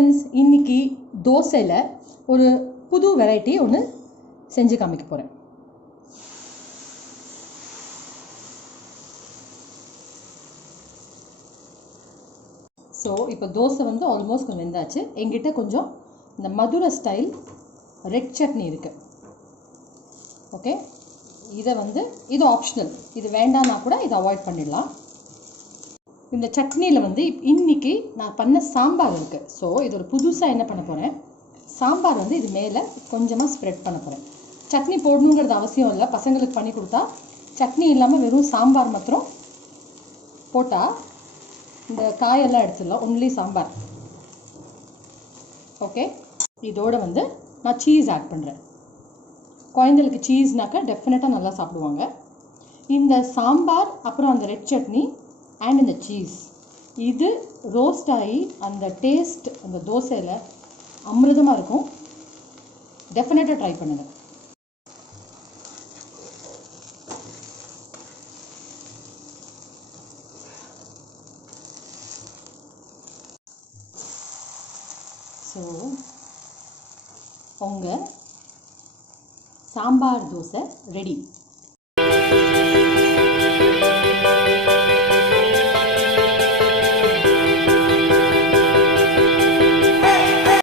Friends, இன்னைக்கு தோசையில் ஒரு புது வெரைட்டி ஒன்று செஞ்சு காமிக்க போகிறேன். ஸோ இப்போ தோசை வந்து ஆல்மோஸ்ட் கொஞ்சம் வெந்தாச்சு. எங்கிட்ட கொஞ்சம் இந்த மதுரை ஸ்டைல் ரெட் சட்னி இருக்குது. ஓகே, இதை வந்து இது ஆப்ஷனல், இது வேண்டான்னா கூட இதை அவாய்ட் பண்ணிடலாம். இந்த சட்னியில் வந்து இன்றைக்கி நான் பண்ண சாம்பார் இருக்குது. ஸோ இது ஒரு புதுசாக என்ன பண்ண போகிறேன், சாம்பார் வந்து இது மேலே கொஞ்சமாக ஸ்ப்ரெட் பண்ண போகிறேன். சட்னி போடணுங்கிறது அவசியம் இல்லை. பசங்களுக்கு பண்ணி கொடுத்தா சட்னி இல்லாமல் வெறும் சாம்பார் மாத்திரம் போட்டால் இந்த காயெல்லாம் எடுத்துடலாம். ஒன்லி சாம்பார். ஓகே, இதோடு வந்து நான் சீஸ் ஆட் பண்ணுறேன். குழந்தைகளுக்கு சீஸ்னாக்கா டெஃபினட்டாக நல்லா சாப்பிடுவாங்க. இந்த சாம்பார் அப்புறம் அந்த ரெட் சட்னி அண்ட் இந்த சீஸ் இது ரோஸ்ட் ஆகி அந்த டேஸ்ட் அந்த தோசையில் அமிர்தமாக இருக்கும். டெஃபினட்டாக ட்ரை பண்ணுங்கள். ஸோ உங்கள் சாம்பார் தோசை ரெடி.